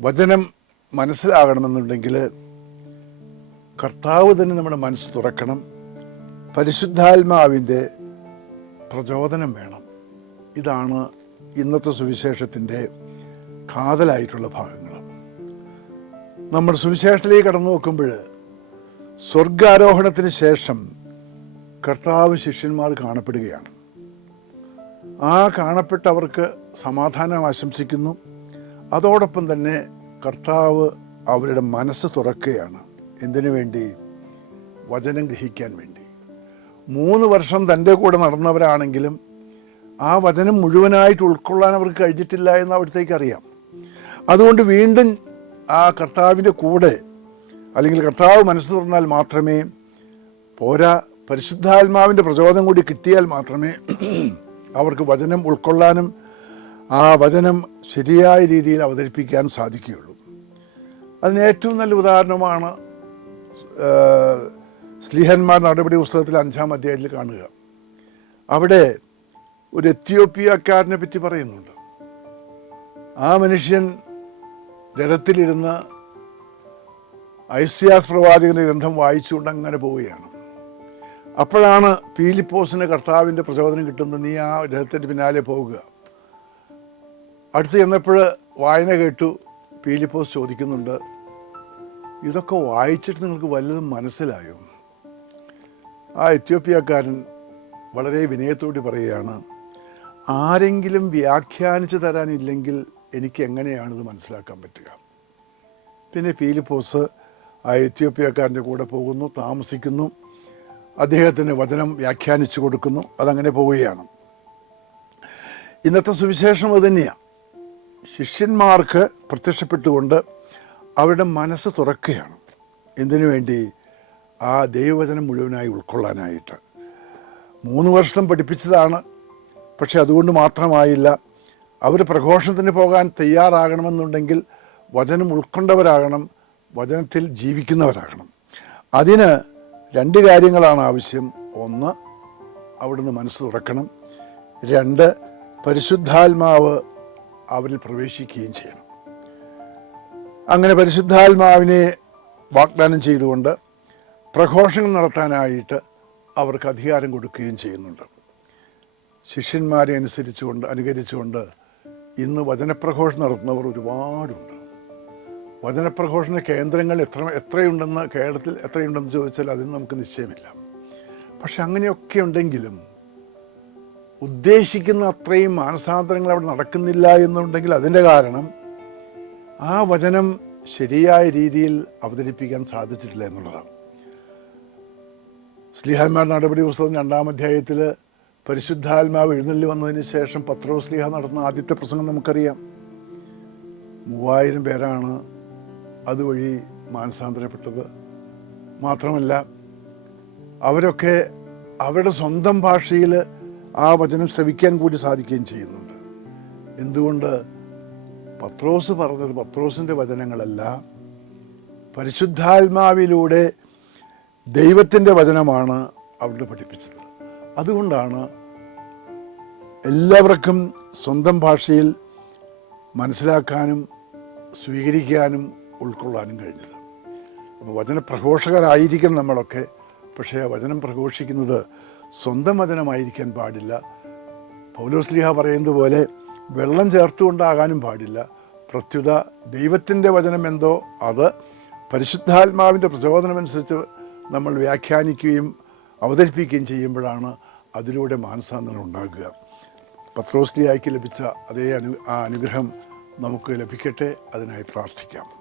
വചനം മനസ്സിലാകണമെന്നുണ്ടെങ്കിൽ കർത്താവ് തന്നെ നമ്മുടെ മനസ്സ് തുറക്കണം. പരിശുദ്ധാത്മാവിന്റെ പ്രചോദനം വേണം. ഇതാണ് ഇന്നത്തെ സുവിശേഷത്തിന്റെ കാതലായിട്ടുള്ള ഭാഗങ്ങൾ. നമ്മൾ സുവിശേഷത്തിലേക്ക് കടന്നു നോക്കുമ്പോൾ സ്വർഗാരോഹണത്തിന് ശേഷം കർത്താവ് ശിഷ്യന്മാർ കാണപ്പെടുകയാണ്. ആ കാണപ്പെട്ടവർക്ക് സമാധാനം ആശംസിക്കുന്നു. അതോടൊപ്പം തന്നെ കർത്താവ് അവരുടെ മനസ്സ് തുറക്കുകയാണ്. എന്തിനു വേണ്ടി? വചനം ഗ്രഹിക്കാൻ വേണ്ടി. മൂന്ന് വർഷം തന്റെ കൂടെ നടന്നവരാണെങ്കിലും ആ വചനം മുഴുവനായിട്ട് ഉൾക്കൊള്ളാൻ അവർക്ക് കഴിഞ്ഞിട്ടില്ല എന്ന് അവിടത്തേക്ക് അറിയാം. അതുകൊണ്ട് വീണ്ടും ആ കർത്താവിന്റെ കൂടെ അല്ലെങ്കിൽ കർത്താവ് മനസ്സ് തുറന്നാൽ മാത്രമേ പോരാ പരിശുദ്ധാത്മാവിന്റെ പ്രചോദനം കൂടി കിട്ടിയാൽ മാത്രമേ അവർക്ക് വചനം ഉൾക്കൊള്ളാനും ആ വചനം ശരിയായ രീതിയിൽ അവതരിപ്പിക്കാൻ സാധിക്കുകയുള്ളൂ. അതിന് ഏറ്റവും നല്ല ഉദാഹരണമാണ് സ്ലിഹന്മാർ നടപടി പുസ്തകത്തിൽ അഞ്ചാം അധ്യായത്തിൽ കാണുക. അവിടെ ഒരു എത്യോപ്യക്കാരനെ പറ്റി പറയുന്നുണ്ട്. ആ മനുഷ്യൻ രഥത്തിലിരുന്ന് ഐസിയാസ് പ്രവാചകന്റെ ഗ്രന്ഥം വായിച്ചുകൊണ്ട് അങ്ങനെ പോവുകയാണ്. അപ്പോഴാണ് പീലിപ്പോസിന് കർത്താവിന്റെ പ്രചോദനം കിട്ടുന്നത് നീ ആ രഥത്തിന്റെ പിന്നാലെ പോവുക. അടുത്ത് ചെന്നപ്പോൾ വായന കേട്ടു. പീലിപ്പോസ് ചോദിക്കുന്നുണ്ട് ഇതൊക്കെ വായിച്ചിട്ട് നിങ്ങൾക്ക് വല്ലതും മനസ്സിലായോ? ആ എത്യോപ്യക്കാരൻ വളരെ വിനയത്തോടെ പറയുകയാണ് ആരെങ്കിലും വ്യാഖ്യാനിച്ചു തരാനില്ലെങ്കിൽ എനിക്ക് എങ്ങനെയാണിത് മനസ്സിലാക്കാൻ പറ്റുക? പിന്നെ പീലിപ്പോസ് ആ എത്യോപ്യക്കാരന്റെ കൂടെ പോകുന്നു താമസിക്കുന്നു അദ്ദേഹത്തിന് വചനം വ്യാഖ്യാനിച്ചു കൊടുക്കുന്നു അതങ്ങനെ പോവുകയാണ്. ഇന്നത്തെ സുവിശേഷം അത് തന്നെയാണ് ശിഷ്യന്മാർക്ക് പ്രത്യക്ഷപ്പെട്ടുകൊണ്ട് അവരുടെ മനസ്സ് തുറക്കുകയാണ്. എന്തിനു വേണ്ടി? ആ ദൈവവചനം മുഴുവനായി ഉൾക്കൊള്ളാനായിട്ട്. മൂന്ന് വർഷം പഠിപ്പിച്ചതാണ്. പക്ഷെ അതുകൊണ്ട് മാത്രമായില്ല. അവർ പ്രഘോഷണത്തിന് പോകാൻ തയ്യാറാകണമെന്നുണ്ടെങ്കിൽ വചനം ഉൾക്കൊണ്ടവരാകണം വചനത്തിൽ ജീവിക്കുന്നവരാകണം. അതിന് രണ്ട് കാര്യങ്ങളാണ് ആവശ്യം. ഒന്ന് അവിടുന്ന് മനസ്സ് തുറക്കണം. രണ്ട് പരിശുദ്ധാത്മാവ് അവരിൽ പ്രവേശിക്കുകയും ചെയ്യണം അങ്ങനെ പരിശുദ്ധാത്മാവിനെ വാഗ്ദാനം ചെയ്തുകൊണ്ട് പ്രഘോഷങ്ങൾ നടത്താനായിട്ട് അവർക്ക് അധികാരം കൊടുക്കുകയും ചെയ്യുന്നുണ്ട്. ശിഷ്യന്മാരെ അനുസരിച്ചുകൊണ്ട് അനുകരിച്ചുകൊണ്ട് ഇന്ന് വചനപ്രഘോഷം നടത്തുന്നവർ ഒരുപാടുണ്ട്. വചനപ്രഘോഷണ കേന്ദ്രങ്ങൾ എത്ര എത്രയുണ്ടെന്ന് കേരളത്തിൽ എത്രയുണ്ടെന്ന് ചോദിച്ചാൽ അതിന് നമുക്ക് നിശ്ചയമില്ല. പക്ഷെ അങ്ങനെയൊക്കെ ഉണ്ടെങ്കിലും ഉദ്ദേശിക്കുന്ന അത്രയും മാനസാന്തരങ്ങൾ അവിടെ നടക്കുന്നില്ല എന്നുണ്ടെങ്കിൽ അതിന്റെ കാരണം ആ വചനം ശരിയായ രീതിയിൽ അവതരിപ്പിക്കാൻ സാധിച്ചിട്ടില്ല എന്നുള്ളതാണ്. സ്ലിഹാന്മാർ നടപടി പുസ്തകം രണ്ടാം അധ്യായത്തിൽ പരിശുദ്ധാത്മാവ് എഴുന്നള്ളി വന്നതിന് ശേഷം പത്രവും സ്ലിഹ നടന്ന ആദ്യത്തെ പ്രസംഗം നമുക്കറിയാം. മൂവായിരം പേരാണ് അതുവഴി മാനസാന്തരപ്പെട്ടത്. മാത്രമല്ല അവരൊക്കെ അവരുടെ സ്വന്തം ഭാഷയിൽ ആ വചനം ശ്രവിക്കാൻ കൂടി സാധിക്കുകയും ചെയ്യുന്നുണ്ട്. എന്തുകൊണ്ട്? പത്രോസ് പറഞ്ഞത് പത്രോസിന്റെ വചനങ്ങളല്ല. പരിശുദ്ധാത്മാവിലൂടെ ദൈവത്തിന്റെ വചനമാണ് അവിടെ പഠിപ്പിച്ചത്. അതുകൊണ്ടാണ് എല്ലാവർക്കും സ്വന്തം ഭാഷയിൽ മനസ്സിലാക്കാനും സ്വീകരിക്കാനും ഉൾക്കൊള്ളാനും കഴിഞ്ഞത്. അപ്പോൾ വചനപ്രഘോഷകരായിരിക്കും നമ്മളൊക്കെ. പക്ഷേ ആ വചനം പ്രഘോഷിക്കുന്നത് സ്വന്തം വചനമായിരിക്കാൻ പാടില്ല. പൗലോസ്ലിഹ പറയുന്നത് പോലെ വെള്ളം ചേർത്തുകൊണ്ടാകാനും പാടില്ല. പ്രത്യുത ദൈവത്തിന്റെ വചനം എന്തോ അത് പരിശുദ്ധാത്മാവിന്റെ പ്രചോദനമനുസരിച്ച് നമ്മൾ വ്യാഖ്യാനിക്കുകയും അവതരിപ്പിക്കുകയും ചെയ്യുമ്പോഴാണ് അതിലൂടെ മാനസാന്തരം ഉണ്ടാകുക. പത്രോസ്ലിയായിക്ക് ലഭിച്ച അതേ അനു ആ അനുഗ്രഹം നമുക്ക് ലഭിക്കട്ടെ. അതിനായി പ്രാർത്ഥിക്കാം.